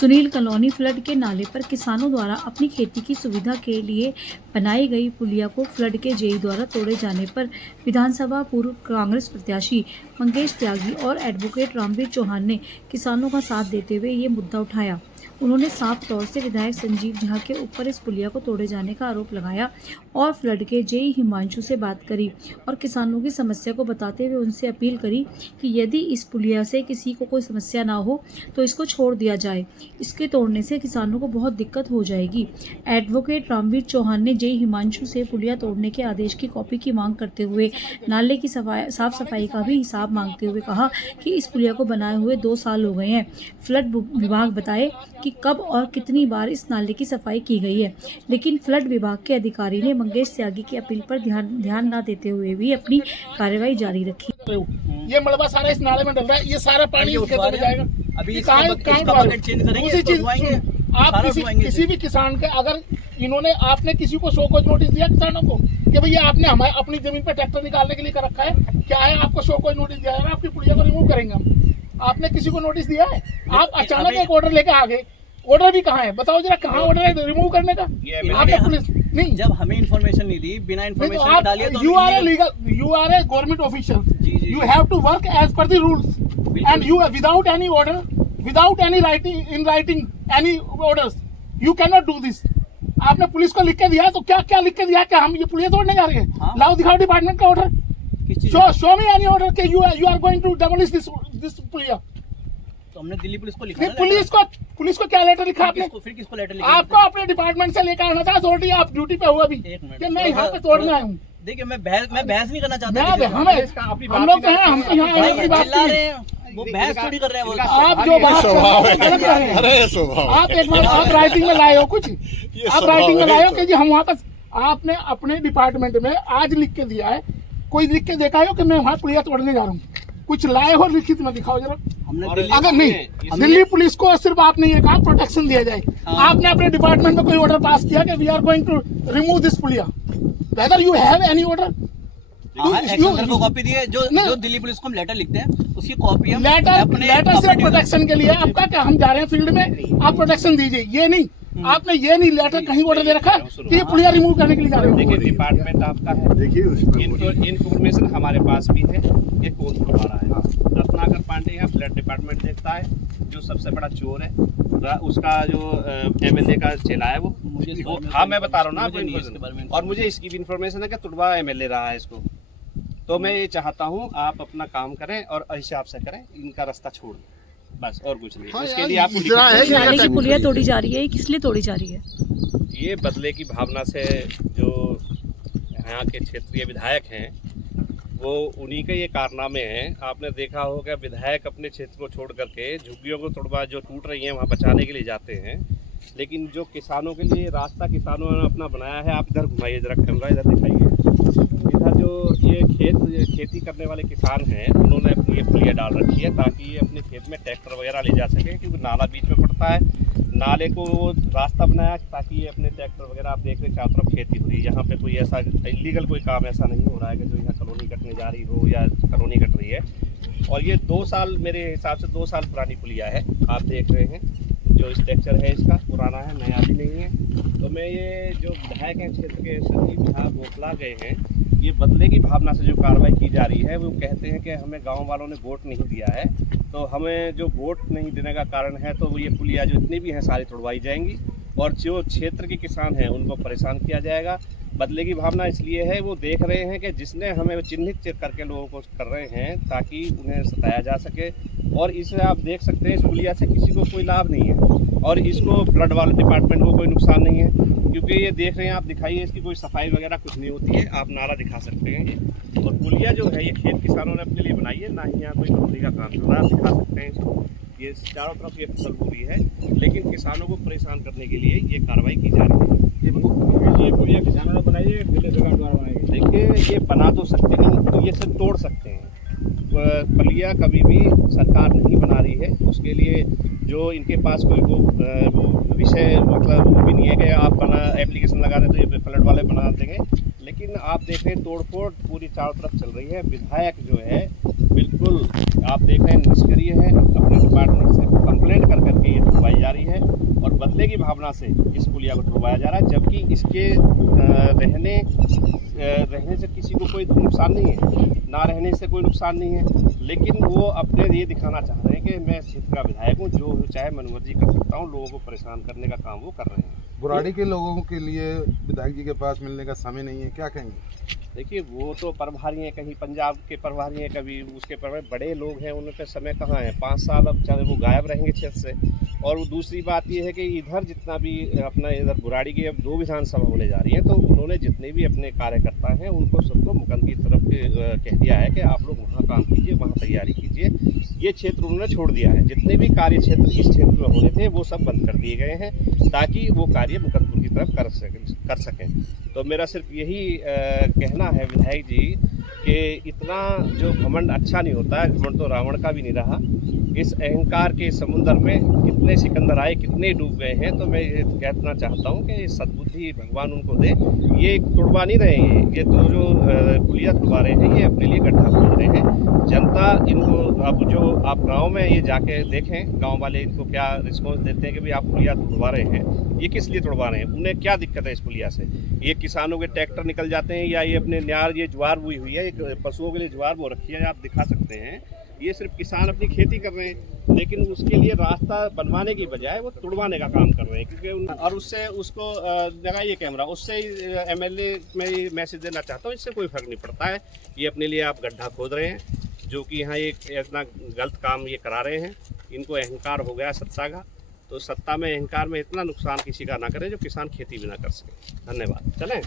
Sunil colony flood के नाले पर किसानों द्वारा अपनी खेती की सुविधा के लिए बनाई गई पुलिया को फ्लड के जेई द्वारा तोड़े जाने पर विधानसभा पूर्व कांग्रेस प्रत्याशी मंगेश त्यागी और एडवोकेट रामवीर चौहान ने किसानों का साथ देते हुए ये मुद्दा उठाया। उन्होंने साफ तौर से विधायक संजीव झा के ऊपर इस पुलिया को तोड़े जाने का आरोप लगाया और फ्लड के जेई हिमांशु से बात करी और किसानों की समस्या को बताते हुए उनसे अपील करी कि यदि इस पुलिया से किसी को कोई समस्या ना हो तो इसको छोड़ दिया जाए। इसके तोड़ने से किसानों को बहुत दिक्कत हो जाएगी। एडवोकेट रामवीर चौहान ने जेई हिमांशु से पुलिया तोड़ने के आदेश की कॉपी की मांग करते हुए नाले की साफ सफाई का भी हिसाब मांगते हुए कहा कि इस पुलिया को बनाए हुए 2 साल हो गए हैं। फ्लड विभाग बताए कि कब और कितनी बार इस नाले की सफाई की गई है, लेकिन फ्लड विभाग के अधिकारी ने मंगेश त्यागी की अपील पर ध्यान न देते हुए भी अपनी कार्रवाई जारी रखी। ये मलबा सारा इस नाले में डल रहा है, ये सारा पानी खेतों में जाएगा। अभी दूसरी चीज, आप किसी भी किसान के अगर आपने किसी को शो कॉज नोटिस दिया किसानों को कि भैया आपने हमारे अपनी जमीन पर ट्रैक्टर निकालने के लिए कर रखा है, क्या है आपको शो कॉज नोटिस दिया है, आपकी पुलिया को रिमूव करेंगे हम। आपने किसी को नोटिस दिया है? आप अचानक एक ऑर्डर लेके आ गए। ऑर्डर भी कहाँ है बताओ जरा, कहाँ ऑर्डर है रिमूव करने का? आपने पुलिस नहीं, जब हमें इन्फॉर्मेशन नहीं दी, बिना इन्फॉर्मेशन डालिए तो you are a legal, you are a government official, you have to work as per the rules and you without any order, without any writing any orders you can not do this. आपने police को लिख के दिया है तो क्या क्या लिख के दिया है? क्या हम ये पुलिया तोड़ने जा रहे हैं? लाओ दिखाओ डिपार्टमेंट का order, show me any order के you are going to demolish this पुलिया। तो हमने दिल्ली पुलिस को लिखा है। पुलिस को क्या लेटर लिखा आपने? फिर किसको लेटर लिखा? आपको अपने डिपार्टमेंट से लेकर आना था अथॉरिटी, आप ड्यूटी पे हुआ भी कि मैं यहाँ पे तोड़ने आया हूँ। देखिए मैं बहस नहीं करना चाहता, हम लोग हैं, हम तो यहाँ आने की बात कर रहे हैं, वो बहस थोड़ी कर रहे हैं। आप जो बात कर रहे हैं, आप एक बार आप राइटिंग में लाए हो कुछ, आप राइटिंग में लाए हो कि जी हम वहाँ पर, आपने अपने डिपार्टमेंट में आज लिख के दिया है, कोई लिख के देखा है कि मैं वहाँ पुलिया तोड़ने जा रहा हूँ? कुछ लाए हो लिखित में दिखाओ जरा। अगर नहीं, दिल्ली पुलिस को सिर्फ आपने ये कहा प्रोटेक्शन दिया जाए, आपने अपने डिपार्टमेंट में कोई ऑर्डर पास किया कि we are going to remove this पुलिया? Whether you have any order? को कॉपी दिए, जो दिल्ली पुलिस को हम लेटर लिखते हैं उसकी कॉपी हम लेटर से प्रोटेक्शन के लिए आपका क्या, हम जा रहे हैं फील्ड में, आप प्रोटेक्शन दीजिए। ये नहीं, आपने ये नहीं लेटर कहीं ऑर्डर दे रखा कि ये पुलिया रिमूव करने के लिए जा रहे हो। देखिए डिपार्टमेंट आपका है, देखिए इन्फॉर्मेशन हमारे पास भी है कि कौन तोड़वा रहा है। रत्नाकर पांडे यहाँ फ्लड डिपार्टमेंट देखता है, जो सबसे बड़ा चोर है, उसका जो एमएलए का चेला है वो हाँ मैं बता रहा हूँ ना आपको, और मुझे इसकी भी इन्फॉर्मेशन है कि तुड़वा एमएलए रहा है इसको। तो मैं ये चाहता हूँ आप अपना काम करें और हिसाब से करें, इनका रास्ता छोड़ दें, बस और कुछ नहीं। इसके लिए आप नाले की पुलिया तोड़ी जा रही है, किस लिए तोड़ी जा रही है? ये बदले की भावना से जो यहाँ के क्षेत्रीय विधायक हैं वो उन्हीं के ये कारनामे हैं। आपने देखा होगा विधायक अपने क्षेत्र को छोड़ करके झुग्गियों को तोड़वा जो टूट रही हैं वहाँ बचाने के लिए जाते हैं, लेकिन जो किसानों के लिए रास्ता किसानों ने अपना बनाया है। आप इधर घुमाइए जरा कैमरा, इधर दिखाइए। इधर जो ये खेती करने वाले किसान हैं उन्होंने अपनी ये पुलिया डाल रखी है ताकि ये अपने खेत में ट्रैक्टर वगैरह ले जा सके, क्योंकि नाला बीच में पड़ता है। नाले को रास्ता बनाया ताकि ये अपने ट्रैक्टर वगैरह, आप देख रहे चारों तरफ खेती हो रही है। यहाँ पे कोई ऐसा इलीगल कोई काम ऐसा नहीं हो रहा है कि जो यहाँ कॉलोनी कटने जा रही हो या कॉलोनी कट रही है। और ये 2 साल मेरे हिसाब से 2 साल पुरानी पुलिया है, आप देख रहे हैं जो स्ट्रक्चर है इसका पुराना है, नया भी नहीं है। तो मैं ये जो विधायक हैं क्षेत्र के संजीव झा बोखला गए हैं, ये बदले की भावना से जो कार्रवाई की जा रही है, वो कहते हैं कि हमें गांव वालों ने वोट नहीं दिया है, तो हमें जो वोट नहीं देने का कारण है तो ये पुलिया जो इतनी भी हैं सारी तोड़वाई जाएंगी और जो क्षेत्र के किसान हैं उनको परेशान किया जाएगा। बदले की भावना इसलिए है, वो देख रहे हैं कि जिसने हमें चिन्हित करके लोगों को कर रहे हैं ताकि उन्हें सताया जा सके। और इसे आप देख सकते हैं इस पुलिया से किसी को कोई लाभ नहीं है और इसको फ्लड वाले डिपार्टमेंट को कोई नुकसान नहीं है, क्योंकि ये देख रहे हैं आप, दिखाइए इसकी कोई सफाई वगैरह कुछ नहीं होती है। आप नाला दिखा सकते हैं ये, और पुलिया जो है ये खेत किसानों ने अपने लिए बनाई है, ना ही यहाँ कोई नौकरी का काम चल रहा है। दिखा सकते हैं इसको, ये चारों तरफ ये फसल बोरी है, लेकिन किसानों को परेशान करने के लिए ये कार्रवाई की जा रही है। ये पुलिया किसानों ने बनाई है, देखिए ये बना तो सकते हैं, तो ये सिर्फ तोड़ सकते हैं। पुलिया कभी भी सरकार नहीं बना रही है, उसके लिए जो इनके पास कोई वो विषय मतलब वो भी नहीं है कि आप एप्लीकेशन लगा दें तो ये फ्लड वाले बना देंगे। लेकिन आप देख रहे हैं तोड़फोड़ पूरी चारों तरफ चल रही है। विधायक जो है बिल्कुल आप देख रहे हैं निष्क्रिय है, अपने डिपार्टमेंट से कंप्लेंट कर करके ये करवाई जा रही है। बदले की भावना से इस पुलिया को तुड़वाया जा रहा है, जबकि इसके रहने से किसी को कोई नुकसान नहीं है, ना रहने से कोई नुकसान नहीं है, लेकिन वो अपने ये दिखाना चाह रहे हैं कि मैं इस क्षेत्र का विधायक हूँ, जो चाहे मनमर्जी कर सकता हूँ, लोगों को परेशान करने का काम वो कर रहे हैं। बुराड़ी के लोगों के लिए विधायक जी के पास मिलने का समय नहीं है, क्या कहेंगे? देखिए, वो तो प्रभारी हैं, कहीं पंजाब के प्रभारी हैं, कभी उसके प्रभारी, बड़े लोग हैं, उन पे समय कहाँ है। 5 साल अब चाहे वो गायब रहेंगे क्षेत्र से। और दूसरी बात ये है कि इधर जितना भी अपना इधर बुराड़ी की अब 2 विधानसभा होने जा रही है, तो उन्होंने जितने भी अपने कार्यकर्ता हैं उनको सबको मुकम की तरफ कह दिया है कि आप लोग वहाँ काम कीजिए, वहाँ तैयारी कीजिए। ये क्षेत्र उन्होंने छोड़ दिया है। जितने भी कार्य क्षेत्र इस क्षेत्र में होने थे वो सब बंद कर दिए गए हैं, ताकि वो कार्य मुकदपुर की तरफ कर सकें। तो मेरा सिर्फ यही कहना है विधायक जी कि इतना जो घमंड अच्छा नहीं होता है, घमंड तो रावण का भी नहीं रहा। इस अहंकार के समुद्र में कितने सिकंदर आए, कितने डूब गए हैं। तो मैं ये कहना चाहता हूँ कि सद्बुद्धि भगवान उनको दे। ये तुड़वा नहीं रहे हैं, ये तो जो पुलिया तुड़वा रहे हैं, ये अपने लिए गड्ढा खोद रहे हैं। जनता इनको अब जो आप गांव में ये जाके देखें, गांव वाले इनको क्या रिस्पॉन्स देते हैं कि भाई आप पुलिया तुड़वा रहे हैं, ये किस लिए तुड़वा रहे हैं, उन्हें क्या दिक्कत है इस पुलिया से। ये किसानों के ट्रैक्टर निकल जाते हैं, या ये अपने न्यार, ये ज्वार बोई हुई है, एक पशुओं के लिए ज्वार बो रखी है, आप दिखा सकते हैं। ये सिर्फ किसान अपनी खेती कर रहे हैं, लेकिन उसके लिए रास्ता बनवाने की बजाय वो तुड़वाने का काम कर रहे हैं, क्योंकि और उससे उसको लगाइए कैमरा, उससे एमएलए में मैसेज देना चाहता हूँ, इससे कोई फर्क नहीं पड़ता है। ये अपने लिए आप गड्ढा खोद रहे हैं, जो कि यहाँ एक इतना गलत काम ये करा रहे हैं। इनको अहंकार हो गया सत्ता का, तो सत्ता में अहंकार में इतना नुकसान किसी का ना करें जो किसान खेती भी ना कर सके। धन्यवाद। चलें।